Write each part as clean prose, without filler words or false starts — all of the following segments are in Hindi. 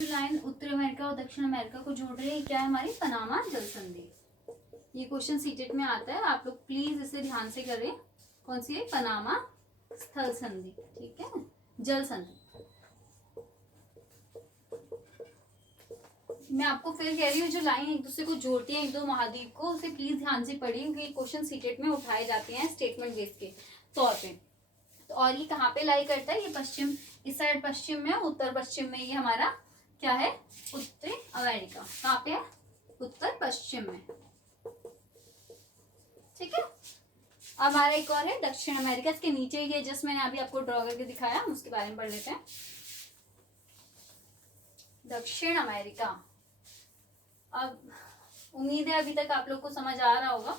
लाइन उत्तर अमेरिका और दक्षिण अमेरिका को जोड़ रही है, क्या है हमारी पनामा जल संधि। ये क्वेश्चन सीटेट में आता है, आप लोग प्लीज इसे ध्यान से करें। कौन सी है? पनामा स्थल संधि, ठीक है, जल संधि। मैं आपको फिर कह रही हूँ, जो लाइन एक दूसरे को जोड़ती है एक दो महाद्वीप को, उसे प्लीज ध्यान से पढ़िए, क्योंकि क्वेश्चन सीटेट में उठाए जाते हैं स्टेटमेंट बेस के तौर पे। तो और ये कहाँ पे लाई करता है? ये पश्चिम, इस साइड पश्चिम में, उत्तर पश्चिम में ये हमारा क्या है? उत्तरी अमेरिका। कहाँ पे है? उत्तर पश्चिम में, ठीक है। अब हमारा एक और है दक्षिण अमेरिका, इसके नीचे ही है, जस्ट मैंने अभी आपको ड्रॉ करके दिखाया, उसके बारे में पढ़ लेते हैं। दक्षिण अमेरिका, अब उम्मीद है अभी तक आप लोग को समझ आ रहा होगा।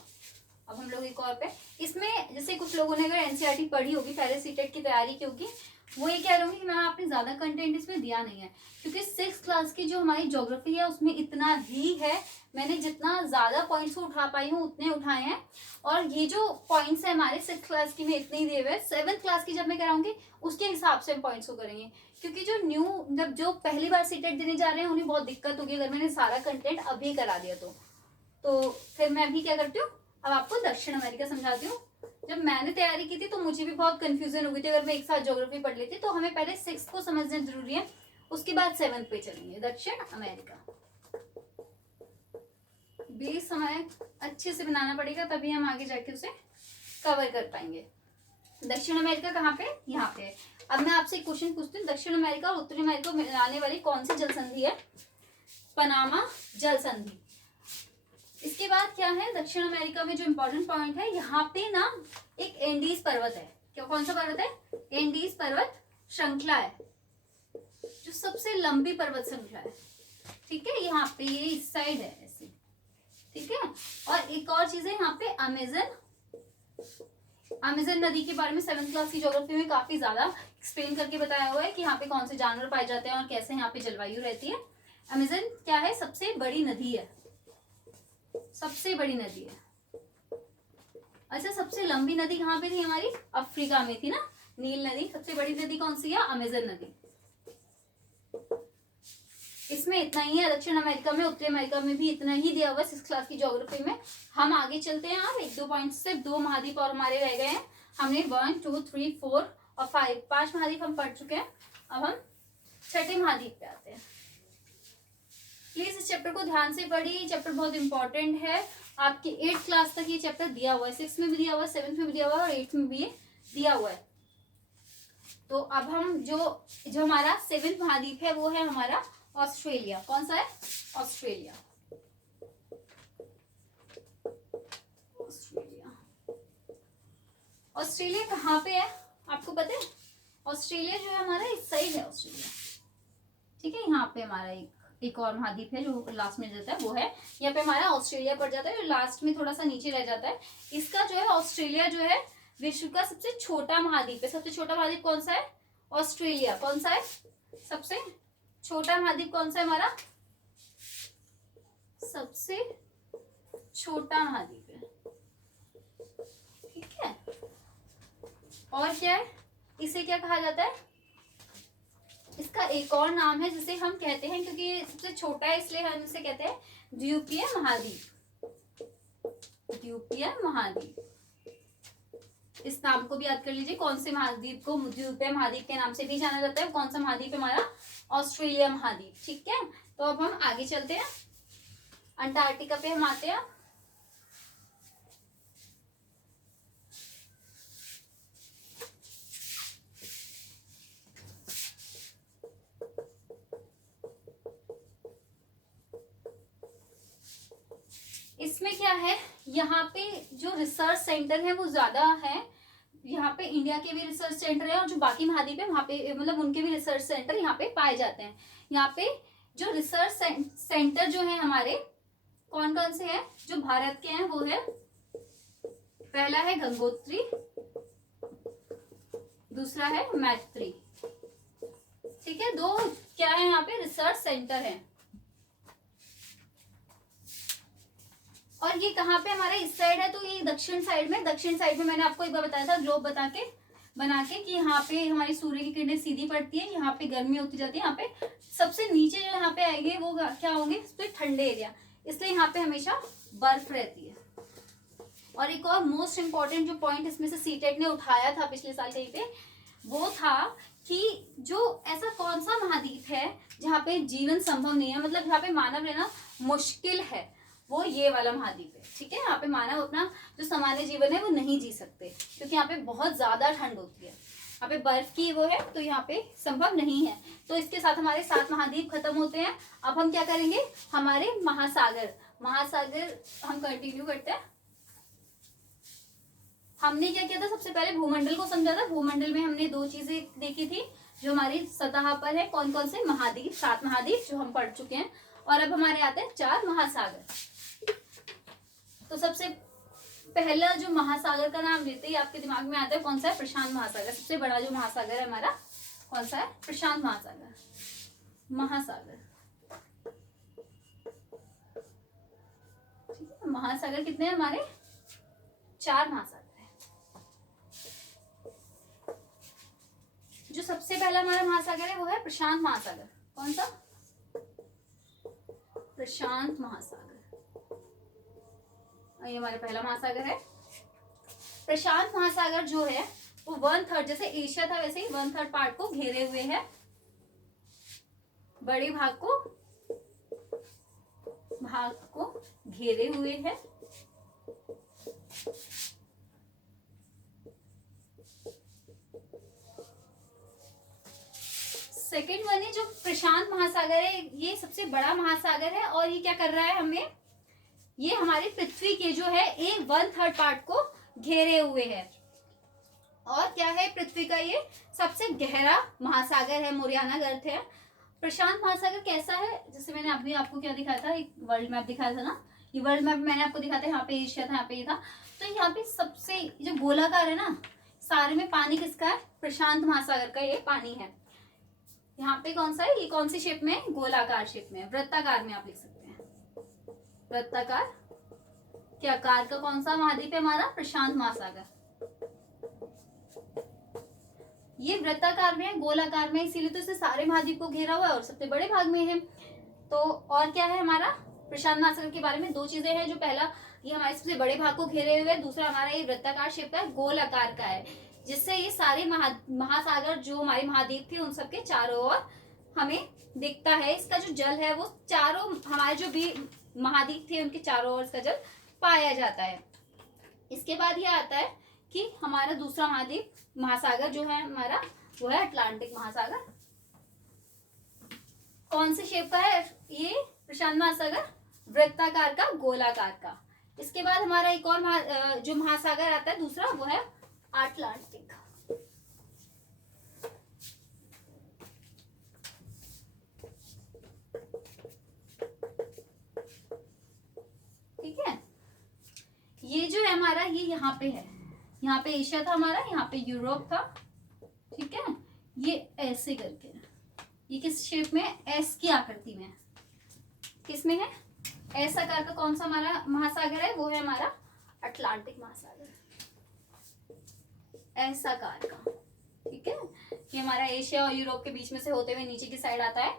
अब हम लोग एक और पे, इसमें जैसे कुछ लोगों ने अगर एनसीईआरटी पढ़ी होगी, पहले सीटेट की तैयारी की होगी, वो ये कह रहे होंगे कि मैम आपने ज्यादा कंटेंट इसमें दिया नहीं है, क्योंकि 6th क्लास की जो हमारी ज्योग्राफी है उसमें इतना ही है। मैंने जितना ज्यादा पॉइंट्स उठा पाई हूँ उतने उठाए हैं, और ये जो पॉइंट्स है हमारे 6th क्लास की में इतने ही दिए हुए हैं। 7th क्लास की जब मैं कराऊंगी उसके हिसाब से हम पॉइंट्स को करेंगे, क्योंकि जो न्यू, मतलब जो पहली बार सीटेट देने जा रहे हैं उन्हें बहुत दिक्कत होगी अगर मैंने सारा कंटेंट अभी करा दिया तो फिर मैं अभी क्या करती हूँ, अब आपको दक्षिण अमेरिका समझाती हूँ। जब मैंने तैयारी की थी तो मुझे भी बहुत कंफ्यूजन हो गई थी, अगर मैं एक साथ ज्योग्राफी पढ़ लेती। तो हमें पहले 6th को समझना जरूरी है, उसके बाद 7th पे चलेंगे। दक्षिण अमेरिका बेस हमें अच्छे से बनाना पड़ेगा, तभी हम आगे जाके उसे कवर कर पाएंगे। दक्षिण अमेरिका कहाँ पे? यहाँ पे। अब मैं आपसे एक क्वेश्चन पूछती हूँ, दक्षिण अमेरिका और उत्तरी अमेरिका को मिलाने वाली कौन सी जल संधि है? पनामा जल संधि। इसके बाद क्या है, दक्षिण अमेरिका में जो इंपॉर्टेंट पॉइंट है, यहाँ पे ना एक एंडीज पर्वत है। क्या, कौन सा पर्वत है? एंडीज पर्वत श्रृंखला है, जो सबसे लंबी पर्वत श्रृंखला है, ठीक है। यहाँ पे ये इस साइड है ऐसे, ठीक है। और एक और चीज है यहाँ पे, अमेजन नदी के बारे में 7th क्लास की ज्योग्राफी में काफी ज्यादा एक्सप्लेन करके बताया हुआ है कि यहाँ पे कौन से जानवर पाए जाते हैं और कैसे यहाँ पे जलवायु रहती है। अमेजन क्या है? सबसे बड़ी नदी है, सबसे बड़ी नदी है। अच्छा, सबसे लंबी नदी कहाँ पे थी हमारी? अफ्रीका में थी ना, नील नदी। सबसे बड़ी नदी कौन सी है? अमेजन नदी। इसमें इतना ही है दक्षिण अमेरिका में। उत्तरी अमेरिका में भी इतना ही दिया हुआ है 6th क्लास की ज्योग्राफी में। हम आगे चलते हैं। आप एक दो पॉइंट से, 2 महाद्वीप और हमारे रह गए हैं। हमने 1 2 3 4 और 5 महाद्वीप हम पढ़ चुके हैं। अब हम 6ठे महाद्वीप पे आते हैं। प्लीज इस चैप्टर को ध्यान से पढ़िए, चैप्टर बहुत इंपॉर्टेंट है। आपके 8th क्लास तक ये चैप्टर दिया हुआ है, 6th में भी दिया हुआ है, 7th में भी दिया हुआ है और 8th में भी ये दिया हुआ है। तो अब हम जो हमारा 7th महाद्वीप है वो है हमारा ऑस्ट्रेलिया। कौन सा है? ऑस्ट्रेलिया। ऑस्ट्रेलिया कहाँ पे है आपको पता है? ऑस्ट्रेलिया जो है हमारा इस साइड है ऑस्ट्रेलिया, ठीक है। यहाँ पे हमारा एक और महाद्वीप है जो लास्ट में जाता है, वो है यहाँ पे हमारा ऑस्ट्रेलिया पड़ जाता है, जो लास्ट में थोड़ा सा नीचे रह जाता है। इसका जो है ऑस्ट्रेलिया जो है विश्व का सबसे छोटा महाद्वीप है। सबसे छोटा महाद्वीप कौन सा है? ऑस्ट्रेलिया। कौन सा है सबसे छोटा महाद्वीप? कौन सा है हमारा सबसे छोटा महाद्वीप है, ठीक है। और क्या है, इसे क्या कहा जाता है? इसका एक और नाम है जिसे हम कहते हैं, क्योंकि ये सबसे छोटा है इसलिए हम इसे कहते हैं द्वीपीय महाद्वीप। द्वीपीय महाद्वीप, इस नाम को भी याद कर लीजिए। कौन से महाद्वीप को द्वीपीय महाद्वीप के नाम से भी जाना जाता है? कौन सा महाद्वीप है हमारा? ऑस्ट्रेलिया महाद्वीप, ठीक है। तो अब हम आगे चलते हैं, अंटार्कटिका पे हम आते हैं। इसमें क्या है, यहाँ पे जो रिसर्च सेंटर है वो ज्यादा है। यहाँ पे इंडिया के भी रिसर्च सेंटर है और जो बाकी महाद्वीप है वहाँ पे, मतलब उनके भी रिसर्च सेंटर यहाँ पे पाए जाते हैं। यहाँ पे जो रिसर्च सेंटर जो है हमारे, कौन कौन से हैं जो भारत के हैं? वो है, पहला है गंगोत्री, दूसरा है मैत्री, ठीक है। 2 क्या है यहाँ पे? रिसर्च सेंटर है। और ये कहाँ पे हमारा? इस साइड है, तो ये दक्षिण साइड में। दक्षिण साइड में मैंने आपको एक बार बताया था ग्लोब बता के, बना के कि यहाँ पे हमारी सूर्य की किरणें सीधी पड़ती है, यहाँ पे गर्मी होती जाती है, यहाँ पे सबसे नीचे जो यहाँ पे आएंगे वो क्या होंगे, इस पे ठंडे एरिया, इसलिए यहाँ पे हमेशा बर्फ रहती है। और एक और मोस्ट इम्पॉर्टेंट जो पॉइंट इसमें से सीटेट ने उठाया था पिछले साल कहीं पे, वो था कि जो ऐसा कौन सा महाद्वीप है जहाँ पे जीवन संभव नहीं है, मतलब यहाँ पे मानव रहना मुश्किल है, वो ये वाला महाद्वीप है। ठीक है, यहाँ पे मानव अपना जो सामान्य जीवन है वो नहीं जी सकते, क्योंकि यहाँ पे बहुत ज्यादा ठंड होती है, यहाँ पे बर्फ की वो है, तो यहाँ पे संभव नहीं है। तो इसके साथ हमारे 7 महाद्वीप खत्म होते हैं। अब हम क्या करेंगे, हमारे महासागर हम कंटिन्यू करते हैं। हमने क्या किया था, सबसे पहले भूमंडल को समझा था। भूमंडल में हमने 2 चीजें देखी थी जो हमारी सतह पर है, कौन कौन से महाद्वीप, 7 महाद्वीप जो हम पढ़ चुके हैं। और अब हमारे आते हैं 4 महासागर। तो सबसे पहला जो महासागर का नाम लेते ही आपके दिमाग में आता है कौन सा है, प्रशांत महासागर। सबसे बड़ा जो महासागर है हमारा कौन सा है, प्रशांत महासागर। ठीक है, महासागर कितने हैं हमारे, 4 महासागर है। जो सबसे पहला हमारा महासागर है वो है प्रशांत महासागर। कौन सा, प्रशांत महासागर, ये हमारा पहला महासागर है। प्रशांत महासागर जो है वो 1/3, जैसे एशिया था वैसे ही 1/3 पार्ट को घेरे हुए है, बड़े भाग को घेरे हुए है। सेकेंड वन है जो प्रशांत महासागर है, ये सबसे बड़ा महासागर है और ये क्या कर रहा है हमें, ये हमारी पृथ्वी के जो है 1/3 पार्ट को घेरे हुए है। और क्या है, पृथ्वी का ये सबसे गहरा महासागर है, मोरियाना गर्त है। प्रशांत महासागर कैसा है, जैसे मैंने अभी आपको क्या दिखाया था, एक वर्ल्ड मैप दिखाया था ना, ये वर्ल्ड मैप मैंने आपको दिखाया था, यहाँ पे एशिया था, यहाँ पे ये था। तो यहाँ पे सबसे जो गोलाकार है ना, सारे में पानी किसका है, प्रशांत महासागर का ये पानी है। यहाँ पे कौन सा है, ये कौन सी शेप में है, गोलाकार शेप में, वृत्ताकार में आप लिख सकते हैं, वृत्ताकार के आकार का कौन सा महाद्वीप है हमारा, प्रशांत महासागर। ये वृत्ताकार में है, गोलाकार में, इसीलिए तो इसे सारे महाद्वीप को घेरा हुआ है और सबसे बड़े भाग में है। तो और क्या है हमारा प्रशांत महासागर के बारे में, 2 चीजें हैं। जो पहला, ये हमारे सबसे बड़े भाग को घेरे हुए है, दूसरा हमारा ये वृत्ताकार शेप का है, गोल आकार का है, जिससे ये सारे महासागर जो हमारे महाद्वीप थे उन सबके चारों ओर हमें दिखता है। इसका जो जल है वो चारों हमारे जो भी महाद्वीप थे उनके चारों ओर इसका जल पाया जाता है। इसके बाद ये आता है कि हमारा दूसरा महासागर जो है हमारा, वो है अटलांटिक महासागर। कौन से शेप का है ये प्रशांत महासागर, वृत्ताकार का, गोलाकार का। इसके बाद हमारा एक और जो महासागर आता है दूसरा, वो है अटलांटिक। ठीक है, ये जो है हमारा, ये यहाँ पे है, यहाँ पे एशिया था हमारा, यहाँ पे यूरोप था। ठीक है, ये ऐसे करके, ये किस शेप में, एस की आकृति में, किस में है, एस आकार का कौन सा हमारा महासागर है, वो है हमारा अटलांटिक महासागर, एस आकार का। ठीक है, ये हमारा एशिया और यूरोप के बीच में से होते हुए नीचे की साइड आता है।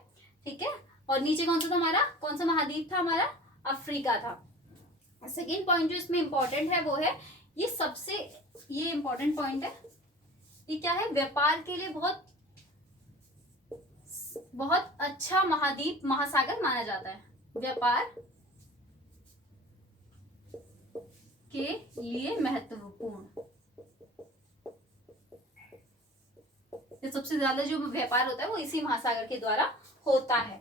ठीक है, और नीचे कौन सा था हमारा, कौन सा महाद्वीप था हमारा, अफ्रीका था। सेकेंड पॉइंट जो इसमें इंपॉर्टेंट है वो है, ये सबसे ये इंपॉर्टेंट पॉइंट है, ये क्या है, व्यापार के लिए बहुत बहुत अच्छा महाद्वीप महासागर माना जाता है, व्यापार के लिए महत्वपूर्ण। ये सबसे ज्यादा जो व्यापार होता है वो इसी महासागर के द्वारा होता है।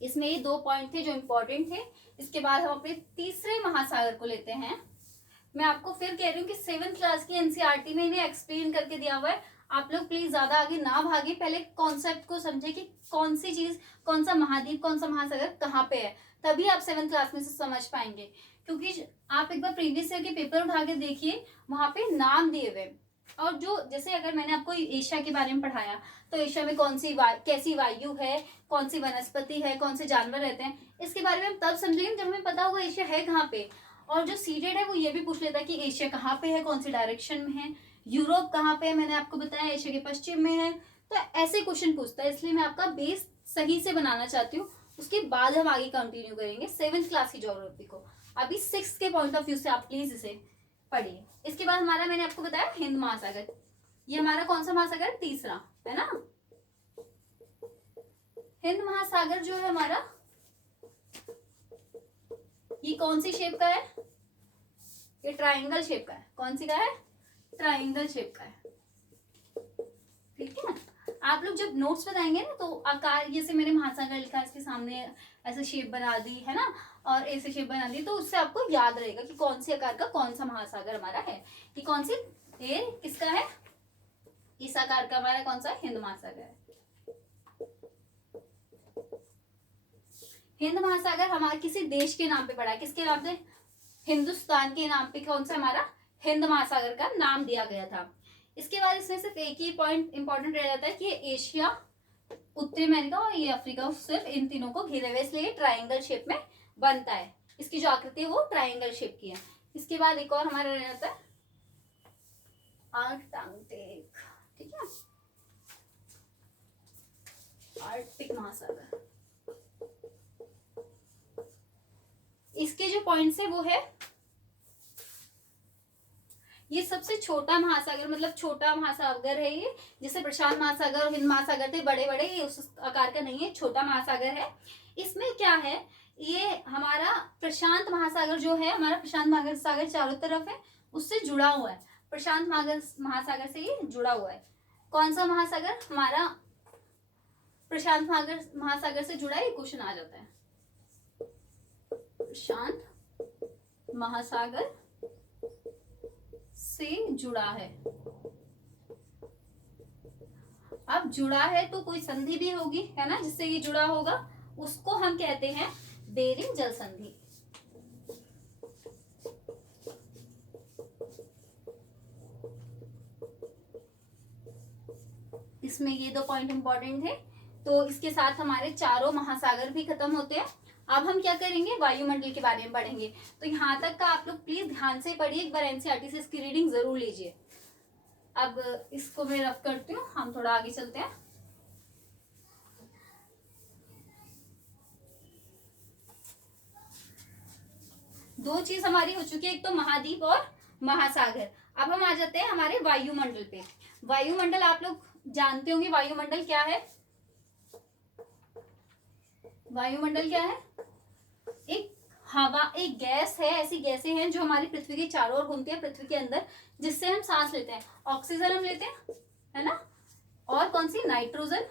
इसमें ये 2 पॉइंट थे जो इंपॉर्टेंट थे। इसके बाद हम अपने तीसरे महासागर को लेते हैं। मैं आपको फिर कह रही हूँ कि 7th क्लास की एनसीईआरटी में इन्हें एक्सप्लेन करके दिया हुआ है। आप लोग प्लीज ज्यादा आगे ना भागे, पहले कॉन्सेप्ट को समझे कि कौन सी चीज, कौन सा महाद्वीप, कौन सा महासागर कहाँ पे है, तभी आप 7th क्लास में से समझ पाएंगे। क्योंकि आप एक बार प्रीवियस ईयर के पेपर उठा के देखिए, वहां पे नाम दिए हुए, और जो जैसे अगर मैंने आपको एशिया के बारे में पढ़ाया तो एशिया में कौन सी कैसी वायु है, कौन सी वनस्पति है, कौन से जानवर रहते हैं, इसके बारे में हम तब समझेंगे जब हमें पता होगा एशिया है कहाँ पे। और जो सीटेड है वो ये भी पूछ लेता है कि एशिया कहाँ पे है, कौन सी डायरेक्शन में है, यूरोप कहाँ पे है, मैंने आपको बताया एशिया के पश्चिम में है। तो ऐसे क्वेश्चन पूछता है, इसलिए मैं आपका बेस सही से बनाना चाहती हूँ। उसके बाद हम आगे कंटिन्यू करेंगे 7th क्लास की ज्योग्राफी को। अभी 6th के पॉइंट ऑफ व्यू से आप प्लीज इसे पढ़िए। इसके बाद हमारा, मैंने आपको बताया हिंद महासागर, ये हमारा कौन सा महासागर है, तीसरा है ना। हिंद महासागर जो है हमारा, ये कौन सी शेप का है, ये ट्राइंगल शेप का है। कौन सी का है, ट्राइंगल शेप का है, ठीक है। आप लोग जब नोट्स बताएंगे ना तो आकार, जैसे मैंने महासागर लिखा इसके सामने ऐसे शेप बना दी है ना, और ऐसे शेप बना दी, तो उससे आपको याद रहेगा कि कौन से आकार का कौन सा महासागर हमारा है, कि कौन सी, ये किसका है, इस आकार का हमारा कौन सा हिंद महासागर है। हिंद महासागर हमारे किसी देश के नाम पे पड़ा है, किसके नाम पे, हिंदुस्तान के नाम पे कौन सा हमारा हिंद महासागर का नाम दिया गया था। इसके बाद इसमें सिर्फ एक ही पॉइंट इंपॉर्टेंट रह जाता है कि एशिया, उत्तरी अमेरिका और ये अफ्रीका, सिर्फ इन तीनों को घेरे हुए, इसलिए ट्राइंगल शेप में बनता है। इसकी जो आकृति है वो ट्राइंगल शेप की है। इसके बाद एक और हमारा रह जाता है आर्कटिक, ठीक है, आर्कटिक महासागर। इसके जो पॉइंट्स है वो है, ये सबसे छोटा महासागर, मतलब छोटा महासागर है ये, जैसे प्रशांत महासागर और हिंद महासागर थे बड़े बड़े, ये उस आकार का नहीं है, छोटा महासागर है। इसमें क्या है, ये हमारा प्रशांत महासागर जो है, हमारा प्रशांत महासागर चारों तरफ है, उससे जुड़ा हुआ है, प्रशांत महासागर से ये जुड़ा हुआ है। कौन सा महासागर हमारा प्रशांत महासागर से जुड़ा है, ये क्वेश्चन आ जाता है। प्रशांत महासागर से जुड़ा है। अब जुड़ा है तो कोई संधि भी होगी, है ना, जिससे ये जुड़ा होगा, उसको हम कहते हैं बेरिंग जल संधि। इसमें ये दो पॉइंट इंपॉर्टेंट थे। तो इसके साथ हमारे चारों महासागर भी खत्म होते हैं। अब हम क्या करेंगे, वायुमंडल के बारे में पढ़ेंगे। तो यहाँ तक का आप लोग प्लीज ध्यान से पढ़िए, एक बार एनसीईआरटी से इसकी रीडिंग जरूर लीजिए। अब इसको मैं रफ करती हूँ, हम थोड़ा आगे चलते हैं। दो चीज हमारी हो चुकी है, एक तो महाद्वीप और महासागर। अब हम आ जाते हैं हमारे वायुमंडल पे। वायुमंडल आप लोग जानते होंगे, वायुमंडल क्या है, वायुमंडल क्या है, एक हवा, एक गैस है, ऐसी गैसें हैं जो हमारी पृथ्वी के चारों ओर घूमती है, पृथ्वी के अंदर, जिससे हम सांस लेते हैं। ऑक्सीजन हम लेते हैं, है ना, और कौन सी, नाइट्रोजन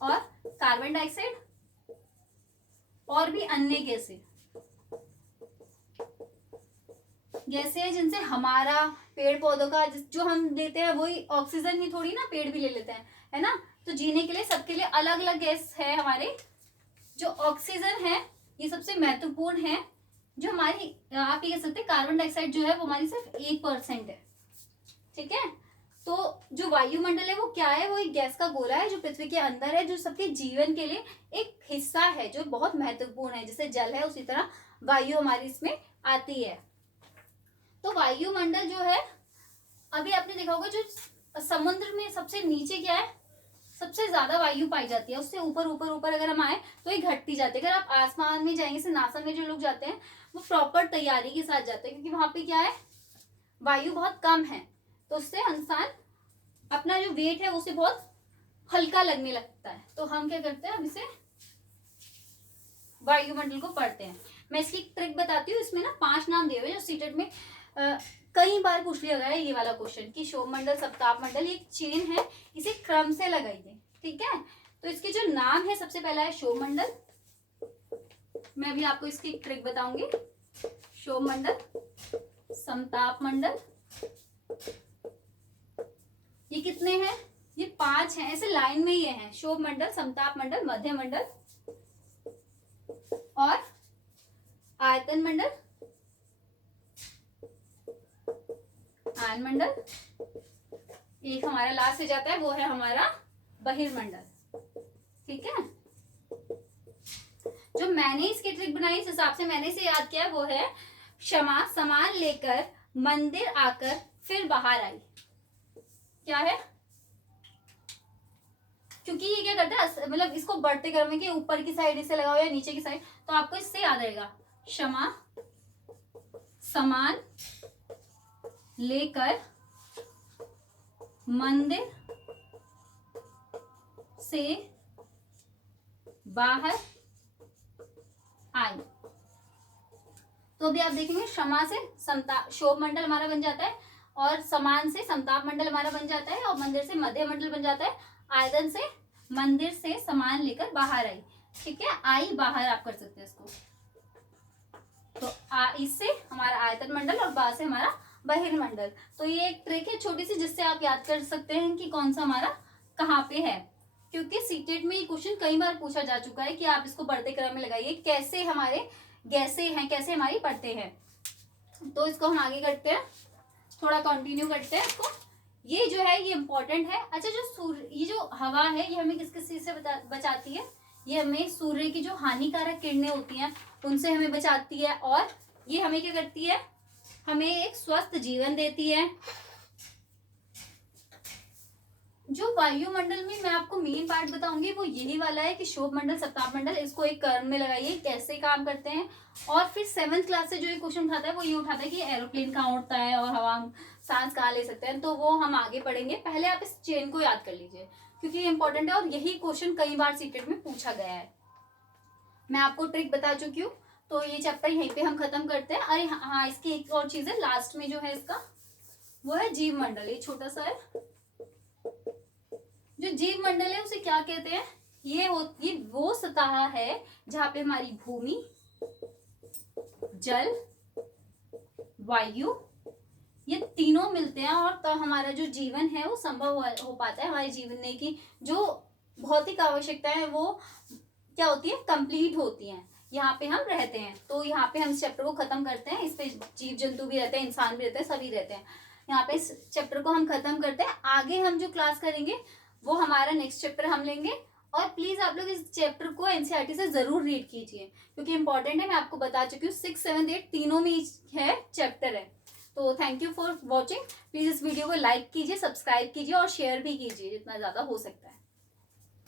और कार्बन डाइऑक्साइड और भी अन्य गैसें हैं जिनसे हमारा, पेड़ पौधों का जो हम देते हैं वही ऑक्सीजन ही थोड़ी ना, पेड़ भी ले लेते हैं, है ना। तो जीने के लिए सबके लिए अलग अलग गैस है हमारे। जो ऑक्सीजन है ये सबसे महत्वपूर्ण है, जो हमारी, आप ये कह सकते हैं कार्बन डाइऑक्साइड जो है वो हमारी सिर्फ 1% है, ठीक है। तो जो वायुमंडल है वो क्या है, वो एक गैस का गोला है जो पृथ्वी के अंदर है, जो सबके जीवन के लिए एक हिस्सा है, जो बहुत महत्वपूर्ण है। जैसे जल है उसी तरह वायु हमारी इसमें आती है। तो वायुमंडल जो है, अभी आपने देखा होगा जो समुद्र में सबसे नीचे क्या है, सबसे ज्यादा वायु पाई जाती है, उससे ऊपर ऊपर ऊपर अगर हम आए तो ये घटती जाती है। अगर आप आसमान में जाएंगे, जैसे नासा में जो लोग जाते हैं वो प्रॉपर तैयारी के साथ जाते हैं, क्योंकि वहां पे क्या है, वायु बहुत कम है, तो उससे इंसान अपना जो वेट है उसे बहुत हल्का लगने लगता है। तो हम क्या करते हैं, अब इसे वायुमंडल को पढ़ते हैं। मैं इसकी ट्रिक बताती हूँ। इसमें ना 5 नाम दिए हुए जो सीटेट में कई बार पूछ लिया गया है, ये वाला क्वेश्चन कि शोभमंडल, सप्तापमंडल, एक चेन है, इसे क्रम से लगाइए, ठीक है। तो इसके जो नाम है, सबसे पहला है शोभमंडल। मैं अभी आपको इसकी ट्रिक बताऊंगी। शोभमंडल, समतापमंडल, ये कितने हैं, ये 5 हैं, ऐसे लाइन में ये हैं, शोभमंडल, समतापमंडल, मध्यमंडल और आयतन मंडल, आयनमंडल। एक हमारा लास्ट से जाता है, वो है हमारा बहिर्मंडल, ठीक है। जो मैंने इसकी ट्रिक बनाई, इस हिसाब से मैंने इसे याद किया, वो है क्षमा, सामान लेकर मंदिर आकर फिर बाहर आई। क्या है, क्योंकि ये क्या करता है, मतलब इसको बढ़ते क्रम में कि ऊपर की साइड इसे लगाओ या नीचे की साइड, तो आपको इससे याद आएगा क्षमा, समान लेकर मंदिर से बाहर आई। तो अभी आप देखेंगे क्षमा से समताप शोभ मंडल हमारा बन जाता है, और समान से समताप मंडल हमारा बन जाता है, और मंदिर से मध्य मंडल बन जाता है। आयतन से मंदिर से सामान लेकर बाहर आई। ठीक है, आई बाहर आप कर सकते हैं इसको। तो इससे हमारा आयतन मंडल और बा से हमारा बहिर्मंडल। तो ये एक ट्रिक है छोटी सी, जिससे आप याद कर सकते हैं कि कौन सा हमारा कहाँ पे है, क्योंकि सीटेट में ये क्वेश्चन कई बार पूछा जा चुका है कि आप इसको बढ़ते क्रम में लगाइए, कैसे हमारे गैसे हैं, कैसे हमारी पढ़ते हैं। तो इसको हम आगे करते हैं, थोड़ा कंटिन्यू करते हैं इसको। ये जो है ये इंपॉर्टेंट है। अच्छा, जो सूर्य, ये जो हवा है ये हमें किस किस चीज से बचाती है, ये हमें सूर्य की जो हानिकारक किरणें होती हैं उनसे हमें बचाती है, और ये हमें क्या करती है, हमें एक स्वस्थ जीवन देती है। जो वायुमंडल में मैं आपको मेन पार्ट बताऊंगी वो यही वाला है कि शोभ मंडल, सप्ताह मंडल, इसको एक क्रम में लगाइए, कैसे काम करते हैं। और फिर 7th क्लास से जो एक क्वेश्चन उठाता है वो ये उठाता है कि एरोप्लेन कहाँ उड़ता है और हवा सांस कहाँ ले सकते हैं, तो वो हम आगे पढ़ेंगे। पहले आप इस चेन को याद कर लीजिए, क्योंकि ये इंपॉर्टेंट है और यही क्वेश्चन कई बार सीटेट में पूछा गया है। मैं आपको ट्रिक बता चुकी हूँ, तो ये चैप्टर यहीं पे हम खत्म करते हैं। अरे हाँ, इसकी एक और चीज है लास्ट में जो है इसका, वो है जीव मंडल। ये छोटा सा है, जो जीव मंडल है उसे क्या कहते हैं, ये वो सतह है जहां पे हमारी भूमि, जल, वायु, ये तीनों मिलते हैं, और तो हमारा जो जीवन है वो संभव हो पाता है। हमारे जीवन की जो भौतिक आवश्यकताएं है वो क्या होती है, कंप्लीट होती हैं, यहाँ पे हम रहते हैं। तो यहाँ पे हम इस चैप्टर को खत्म करते हैं। इस पे जीव जंतु भी रहते हैं, इंसान भी रहते हैं, सभी रहते हैं। यहाँ पे इस चैप्टर को हम खत्म करते हैं। आगे हम जो क्लास करेंगे वो हमारा नेक्स्ट चैप्टर हम लेंगे। और प्लीज आप लोग इस चैप्टर को एनसीईआरटी से जरूर रीड कीजिए, क्योंकि इंपॉर्टेंट है। मैं आपको बता चुकी हूँ 6, 7, 8 तीनों में है चैप्टर है। तो thank you for watching. Please इस वीडियो को लाइक कीजिए, सब्सक्राइब कीजिए और शेयर भी कीजिए जितना ज्यादा हो सकता है।